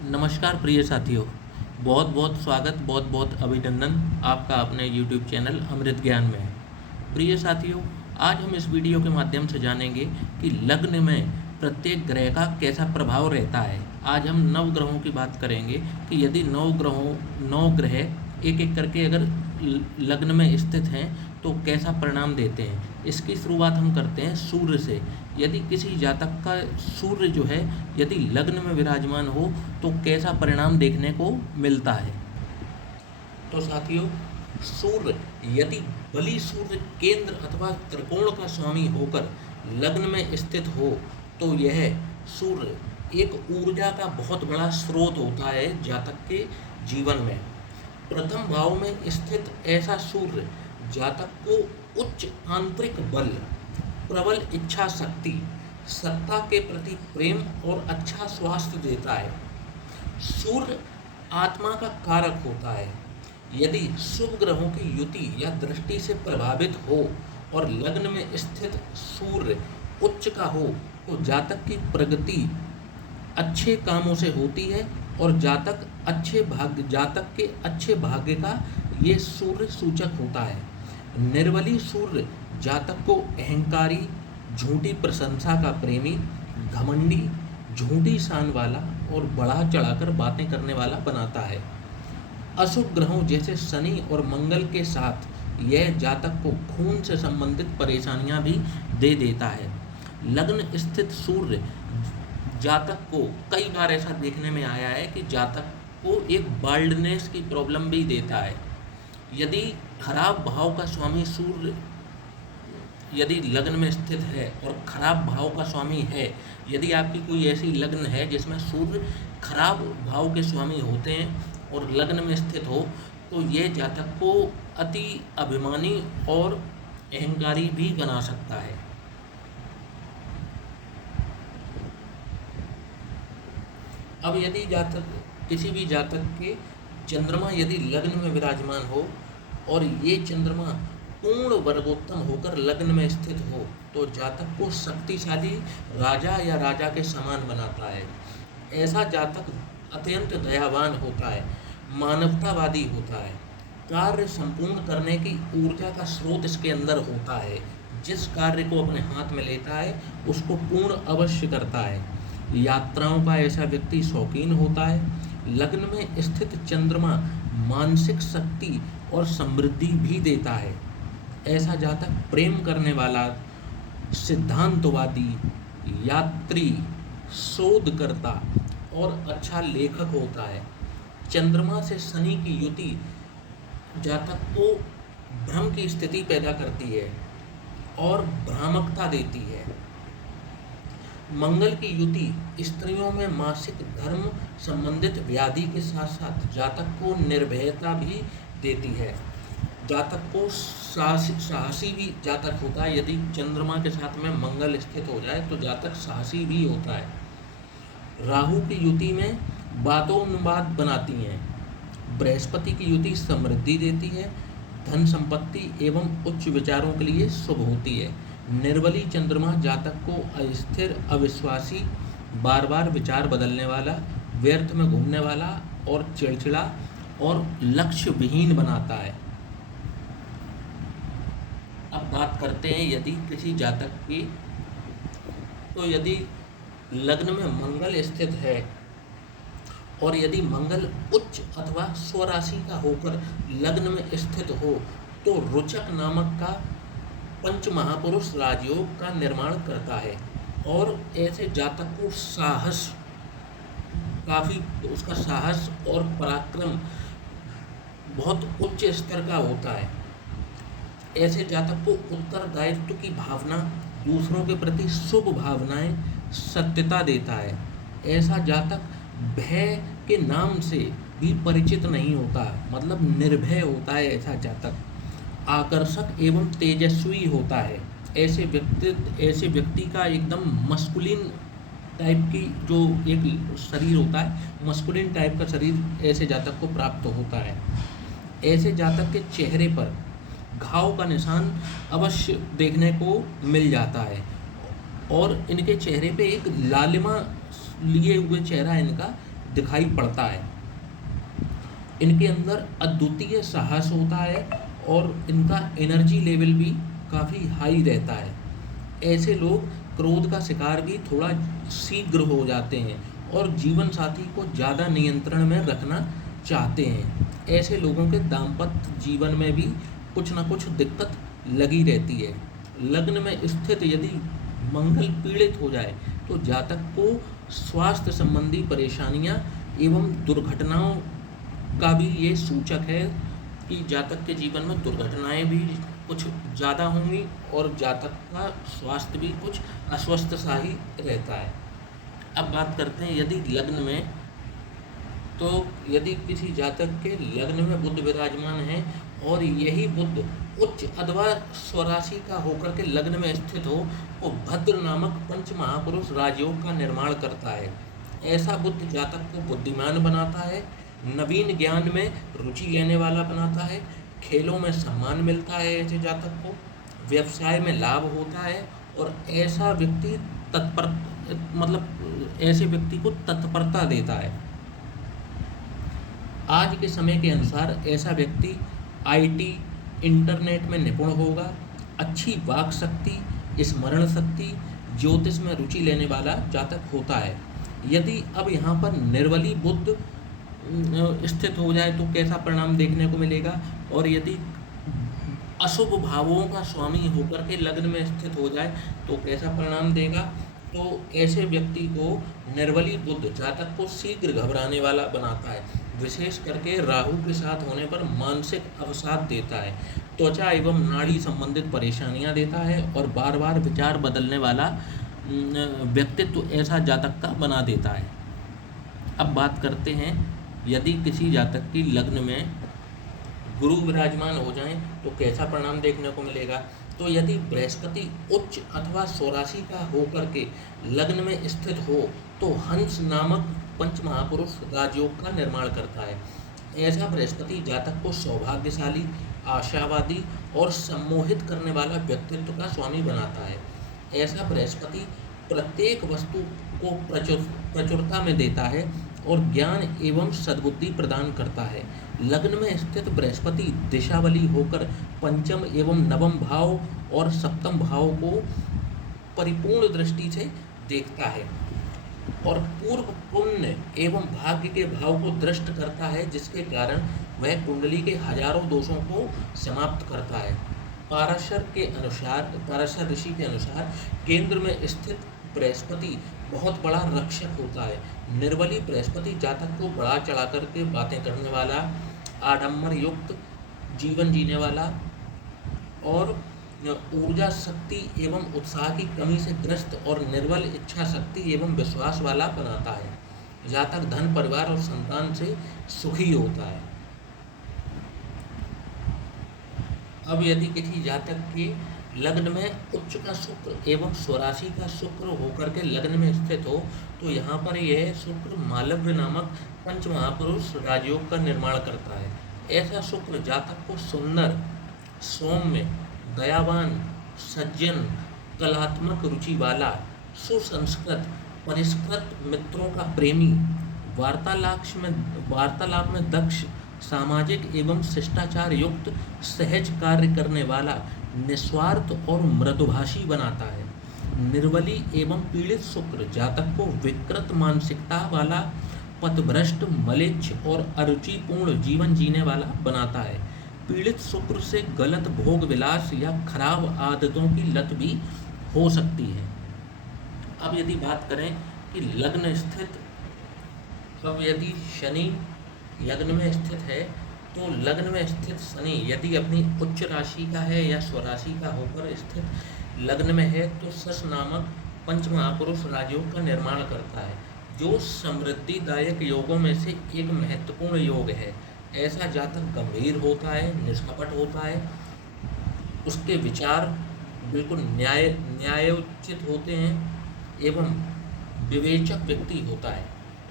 नमस्कार प्रिय साथियों। बहुत बहुत स्वागत, बहुत बहुत अभिनंदन आपका अपने यूट्यूब चैनल अमृत ज्ञान में है। प्रिय साथियों, आज हम इस वीडियो के माध्यम से जानेंगे कि लग्न में प्रत्येक ग्रह का कैसा प्रभाव रहता है। आज हम नव ग्रहों की बात करेंगे कि यदि नौ ग्रह एक एक करके अगर लग्न में स्थित हैं तो कैसा परिणाम देते हैं। इसकी शुरुआत हम करते हैं सूर्य से। यदि किसी जातक का सूर्य जो है यदि लग्न में विराजमान हो तो कैसा परिणाम देखने को मिलता है। तो साथियों, सूर्य यदि बलि सूर्य केंद्र अथवा त्रिकोण का स्वामी होकर लग्न में स्थित हो तो यह सूर्य एक ऊर्जा का बहुत बड़ा स्रोत होता है जातक के जीवन में। प्रथम भाव में स्थित ऐसा सूर्य जातक को उच्च आंतरिक बल, प्रबल इच्छा शक्ति, सत्ता के प्रति प्रेम और अच्छा स्वास्थ्य देता है। सूर्य आत्मा का कारक होता है। यदि शुभ ग्रहों की युति या दृष्टि से प्रभावित हो और लग्न में स्थित सूर्य उच्च का हो तो जातक की प्रगति अच्छे कामों से होती है और जातक के अच्छे भाग्य का ये सूर्य सूचक होता है। निर्बली सूर्य जातक को अहंकारी, झूठी प्रशंसा का प्रेमी, घमंडी, झूठी शान वाला और बढ़ा चढ़ाकर बातें करने वाला बनाता है। अशुभ ग्रहों जैसे शनि और मंगल के साथ यह जातक को खून से संबंधित परेशानियां भी दे देता है। लग्न स्थित सूर्य जातक को कई बार ऐसा देखने में आया है कि जातक को एक बाल्डनेस की प्रॉब्लम भी देता है। यदि खराब भाव का स्वामी सूर्य यदि लग्न में स्थित है और खराब भाव का स्वामी है, यदि आपकी कोई ऐसी लग्न है जिसमें सूर्य खराब भाव के स्वामी होते हैं और लग्न में स्थित हो तो यह जातक को अति अभिमानी और अहंकारी भी बना सकता है। अब यदि किसी भी जातक के चंद्रमा यदि लग्न में विराजमान हो और ये चंद्रमा पूर्ण वर्गोत्तम होकर लग्न में स्थित हो तो जातक को शक्तिशाली राजा या राजा के समान बनाता है। ऐसा जातक अत्यंत दयावान होता है, मानवतावादी होता है, कार्य संपूर्ण करने की ऊर्जा का स्रोत इसके अंदर होता है। जिस कार्य को अपने हाथ में लेता है उसको पूर्ण अवश्य करता है। यात्राओं का ऐसा व्यक्ति शौकीन होता है। लग्न में स्थित चंद्रमा मानसिक शक्ति और समृद्धि भी देता है। ऐसा जातक प्रेम करने वाला, सिद्धांतवादी, यात्री, शोधकर्ता और अच्छा लेखक होता है। चंद्रमा से शनि की युति जातक को भ्रम की स्थिति पैदा करती है और भ्रामकता देती है। मंगल की युति स्त्रियों में मासिक धर्म संबंधित व्याधि के साथ साथ जातक को निर्भयता भी देती है। जातक को साहसी भी जातक होता है। यदि चंद्रमा के साथ में मंगल स्थित हो जाए तो जातक साहसी भी होता है। राहु की युति में वादोन्माद बनाती हैं। बृहस्पति की युति समृद्धि देती है। धन संपत्ति एवं उच्च विचारों के लिए शुभ होती है। निर्बली चंद्रमा जातक को अस्थिर, अविश्वासी, बार बार विचार बदलने वाला, व्यर्थ में घूमने वाला और चिड़चिड़ा और लक्ष्य विहीन बनाता है। अब बात करते हैं यदि किसी जातक की, तो यदि लग्न में मंगल स्थित है और यदि मंगल उच्च अथवा स्वराशि का होकर लग्न में स्थित हो तो रोचक नामक का पंच महापुरुष राजयोग का निर्माण करता है और ऐसे जातक को उसका साहस और पराक्रम बहुत उच्च स्तर का होता है। ऐसे जातक को उत्तरदायित्व की भावना, दूसरों के प्रति शुभ भावनाएं, सत्यता देता है। ऐसा जातक भय के नाम से भी परिचित नहीं होता, मतलब निर्भय होता है। ऐसा जातक आकर्षक एवं तेजस्वी होता है। ऐसे व्यक्ति का एकदम मस्कुलिन टाइप की जो एक शरीर होता है, मस्कुलिन टाइप का शरीर ऐसे जातक को प्राप्त होता है। ऐसे जातक के चेहरे पर घाव का निशान अवश्य देखने को मिल जाता है और इनके चेहरे पे एक लालिमा लिए हुए चेहरा इनका दिखाई पड़ता है। इनके अंदर अद्वितीय साहस होता है और इनका एनर्जी लेवल भी काफ़ी हाई रहता है। ऐसे लोग क्रोध का शिकार भी थोड़ा शीघ्र हो जाते हैं और जीवन साथी को ज़्यादा नियंत्रण में रखना चाहते हैं। ऐसे लोगों के दाम्पत्य जीवन में भी कुछ ना कुछ दिक्कत लगी रहती है। लग्न में स्थित यदि मंगल पीड़ित हो जाए तो जातक को स्वास्थ्य संबंधी परेशानियां एवं दुर्घटनाओं का भी ये सूचक है कि जातक के जीवन में दुर्घटनाएं भी कुछ ज़्यादा होंगी और जातक का स्वास्थ्य भी कुछ अस्वस्थ सा ही रहता है। अब बात करते हैं यदि लग्न में, तो यदि किसी जातक के लग्न में बुध विराजमान है और यही बुध उच्च अथवा स्वराशि का होकर के लग्न में स्थित हो तो भद्र नामक पंच महापुरुष राजयोग का निर्माण करता है। ऐसा बुध जातक को बुद्धिमान बनाता है, नवीन ज्ञान में रुचि लेने वाला बनाता है, खेलों में सम्मान मिलता है ऐसे जातक को, व्यवसाय में लाभ होता है और ऐसा व्यक्ति ऐसे व्यक्ति को तत्परता देता है। आज के समय के अनुसार ऐसा व्यक्ति आईटी, इंटरनेट में निपुण होगा, अच्छी वाक शक्ति, स्मरण शक्ति, ज्योतिष में रुचि लेने वाला जातक होता है। यदि अब यहाँ पर निर्बली बुध स्थित हो जाए तो कैसा परिणाम देखने को मिलेगा, और यदि अशुभ भावों का स्वामी होकर के लग्न में स्थित हो जाए तो कैसा परिणाम देगा, तो ऐसे व्यक्ति को निर्बली बुध जातक को शीघ्र घबराने वाला बनाता है, विशेष करके राहु के साथ होने पर मानसिक अवसाद देता है, त्वचा एवं नाड़ी संबंधित परेशानियां देता है और बार बार विचार बदलने वाला व्यक्तित्व ऐसा जातक का बना देता है। अब बात करते हैं यदि किसी जातक की लग्न में गुरु विराजमान हो जाएं तो कैसा परिणाम देखने को मिलेगा। तो यदि बृहस्पति उच्च अथवा स्वराशि का होकर के लग्न में स्थित हो तो हंस नामक पंच महापुरुष राजयोग का निर्माण करता है। ऐसा बृहस्पति जातक को सौभाग्यशाली, आशावादी और सम्मोहित करने वाला व्यक्तित्व का स्वामी बनाता है। ऐसा बृहस्पति प्रत्येक वस्तु को प्रचुरता में देता है और ज्ञान एवं सद्बुद्धि प्रदान करता है। लग्न में स्थित बृहस्पति दिशावली होकर पंचम एवं नवम भाव और सप्तम भाव को परिपूर्ण दृष्टि से देखता है और पूर्व पुण्य एवं भाग्य के भाव को दृष्ट करता है, जिसके कारण वह कुंडली के हजारों दोषों को समाप्त करता है। पाराशर ऋषि के अनुसार केंद्र में स्थित बृहस्पति बहुत बड़ा रक्षक होता है। निर्बली बृहस्पति जातक को बढ़ा चढ़ा करके बातें करने वाला, आडंबर युक्त जीवन जीने वाला और ऊर्जा शक्ति एवं उत्साह की कमी से ग्रस्त और निर्बल इच्छा शक्ति एवं विश्वास वाला बनाता है। जातक धन, परिवार और संतान से सुखी होता है। अब यदि किसी जातक के लग्न में उच्च का शुक्र एवं स्वराशि का शुक्र होकर के लग्न में स्थित हो तो यहाँ पर यह शुक्र मालव्य नामक पंच महापुरुष राजयोग का निर्माण करता है। ऐसा शुक्र जातक को सुंदर, सौम्य, दयावान, सज्जन, कलात्मक रुचि वाला, सुसंस्कृत, परिष्कृत मित्रों का प्रेमी, वार्तालाप में दक्ष, सामाजिक एवं शिष्टाचार युक्त, सहज कार्य करने वाला, निस्वार्थ और मृदुभाषी बनाता है। निर्बली एवं पीड़ित शुक्र जातक को विकृत मानसिकता वाला, पथभ्रष्ट, मलेच्छ और अरुचिपूर्ण जीवन जीने वाला बनाता है। पीड़ित शुक्र से गलत भोग विलास या खराब आदतों की लत भी हो सकती है। अब यदि बात करें कि लग्न स्थित, अब यदि शनि लग्न में स्थित है तो लग्न में स्थित शनि यदि अपनी उच्च राशि का है या स्वराशि का होकर स्थित लग्न में है तो शश नामक पंच महापुरुष राजयोग का निर्माण करता है, जो समृद्धिदायक योगों में से एक महत्वपूर्ण योग है। ऐसा जातक गंभीर होता है, निष्कपट होता है, उसके विचार बिल्कुल न्यायोचित होते हैं एवं विवेचक व्यक्ति होता है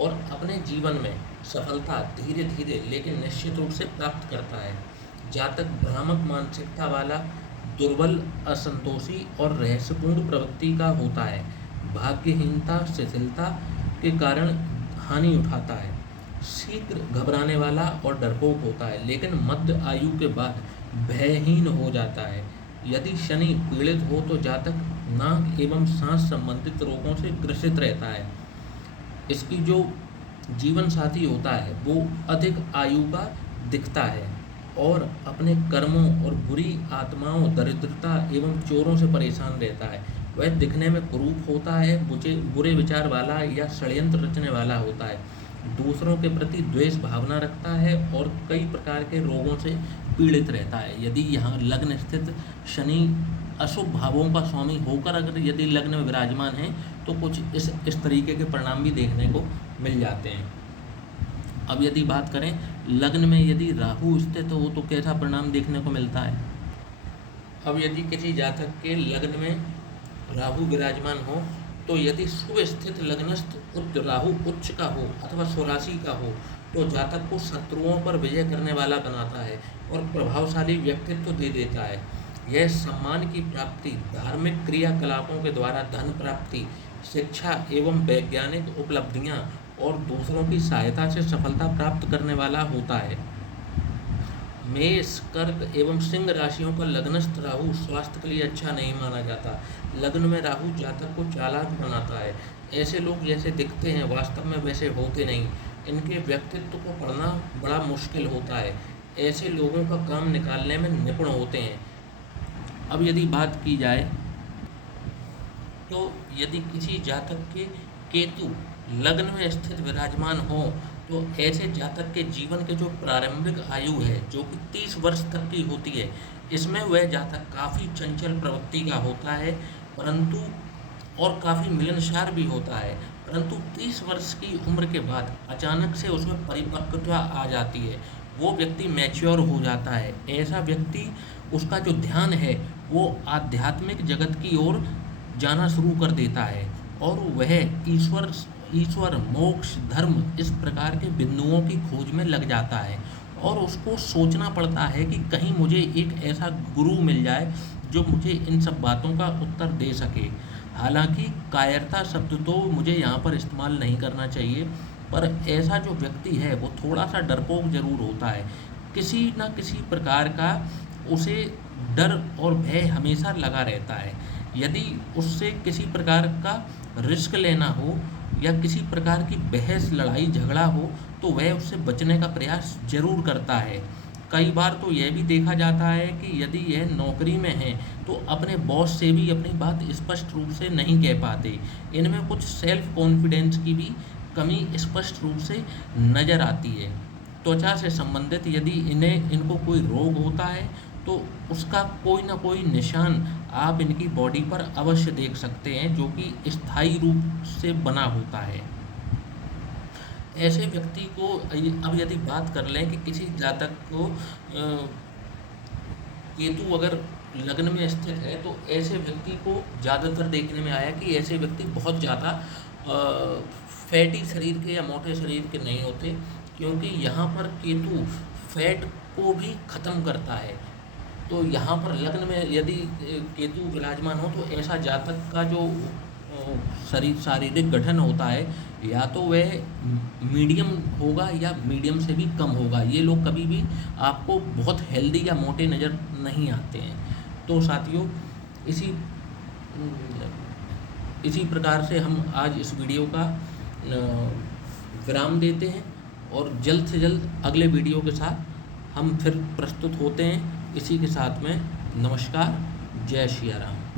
और अपने जीवन में सफलता धीरे धीरे लेकिन निश्चित रूप से प्राप्त करता है। जातक भ्रामक मानसिकता वाला, दुर्बल, असंतोषी और रहस्यपूर्ण प्रवृत्ति का होता है। भाग्यहीनता, शिथिलता के कारण हानि उठाता है। शीघ्र घबराने वाला और डरपोक होता है, लेकिन मध्य आयु के बाद भयहीन हो जाता है। यदि शनि पीड़ित हो तो जातक नाक एवं सांस संबंधित रोगों से ग्रसित रहता है। इसकी जो जीवन साथी होता है वो अधिक आयु का दिखता है और अपने कर्मों और बुरी आत्माओं, दरिद्रता एवं चोरों से परेशान रहता है। वह दिखने में कुरूप होता है, बुरे विचार वाला या षड्यंत्र रचने वाला होता है, दूसरों के प्रति द्वेष भावना रखता है और कई प्रकार के रोगों से पीड़ित रहता है। यदि यहाँ लग्न स्थित शनि अशुभ भावों का स्वामी होकर अगर यदि लग्न में विराजमान है तो कुछ इस तरीके के परिणाम भी देखने को मिल जाते हैं। अब यदि बात करें लग्न में यदि राहु स्थित हो तो कैसा परिणाम देखने को मिलता है। अब यदि किसी जातक के लग्न में राहु विराजमान हो तो यदि शुभ स्थित लग्नस्थ उच्च राहु उच्च का हो अथवा स्वराशि का हो तो जातक को शत्रुओं पर विजय करने वाला बनाता है और प्रभावशाली व्यक्तित्व दे देता है। यह सम्मान की प्राप्ति, धार्मिक क्रियाकलापों के द्वारा धन प्राप्ति, शिक्षा एवं वैज्ञानिक उपलब्धियां और दूसरों की सहायता से सफलता प्राप्त करने वाला होता है। मेष, कर्क एवं सिंह राशियों का लग्नस्थ राहु स्वास्थ्य के लिए अच्छा नहीं माना जाता। लग्न में राहु जातक को चालाक बनाता है। ऐसे लोग जैसे दिखते हैं वास्तव में वैसे होते नहीं। इनके व्यक्तित्व को पढ़ना बड़ा मुश्किल होता है। ऐसे लोगों का काम निकालने में निपुण होते हैं। अब यदि बात की जाए तो यदि किसी जातक के केतु लग्न में स्थित विराजमान हो तो ऐसे जातक के जीवन के जो प्रारंभिक आयु है जो कि 30 वर्ष तक की होती है, इसमें वह जातक काफ़ी चंचल प्रवृत्ति का होता है परंतु और काफ़ी मिलनसार भी होता है, परंतु 30 वर्ष की उम्र के बाद अचानक से उसमें परिपक्वता आ जाती है। वो व्यक्ति मैच्योर हो जाता है। ऐसा व्यक्ति, उसका जो ध्यान है वो आध्यात्मिक जगत की ओर जाना शुरू कर देता है और वह ईश्वर, मोक्ष, धर्म इस प्रकार के बिंदुओं की खोज में लग जाता है और उसको सोचना पड़ता है कि कहीं मुझे एक ऐसा गुरु मिल जाए जो मुझे इन सब बातों का उत्तर दे सके। हालांकि कायरता शब्द तो मुझे यहाँ पर इस्तेमाल नहीं करना चाहिए, पर ऐसा जो व्यक्ति है वो थोड़ा सा डरपोक जरूर होता है। किसी न किसी प्रकार का उसे डर और भय हमेशा लगा रहता है। यदि उससे किसी प्रकार का रिस्क लेना हो या किसी प्रकार की बहस, लड़ाई, झगड़ा हो तो वह उससे बचने का प्रयास जरूर करता है। कई बार तो यह भी देखा जाता है कि यदि यह नौकरी में है तो अपने बॉस से भी अपनी बात स्पष्ट रूप से नहीं कह पाते। इनमें कुछ सेल्फ कॉन्फिडेंस की भी कमी स्पष्ट रूप से नज़र आती है। त्वचा से संबंधित यदि इनको कोई रोग होता है तो उसका कोई ना कोई निशान आप इनकी बॉडी पर अवश्य देख सकते हैं जो कि स्थायी रूप से बना होता है। ऐसे व्यक्ति को अब यदि बात कर लें कि किसी जातक को केतु अगर लग्न में स्थित है तो ऐसे व्यक्ति को ज़्यादातर देखने में आया कि ऐसे व्यक्ति बहुत ज़्यादा फैटी शरीर के या मोटे शरीर के नहीं होते, क्योंकि यहाँ पर केतु फैट को भी ख़त्म करता है। तो यहाँ पर लग्न में यदि केतु विराजमान हो तो ऐसा जातक का जो शारीरिक गठन होता है या तो वह मीडियम होगा या मीडियम से भी कम होगा। ये लोग कभी भी आपको बहुत हेल्दी या मोटे नज़र नहीं आते हैं। तो साथियों, इसी प्रकार से हम आज इस वीडियो का विराम देते हैं और जल्द से जल्द अगले वीडियो के साथ हम फिर प्रस्तुत होते हैं। इसी के साथ में नमस्कार, जय श्री राम।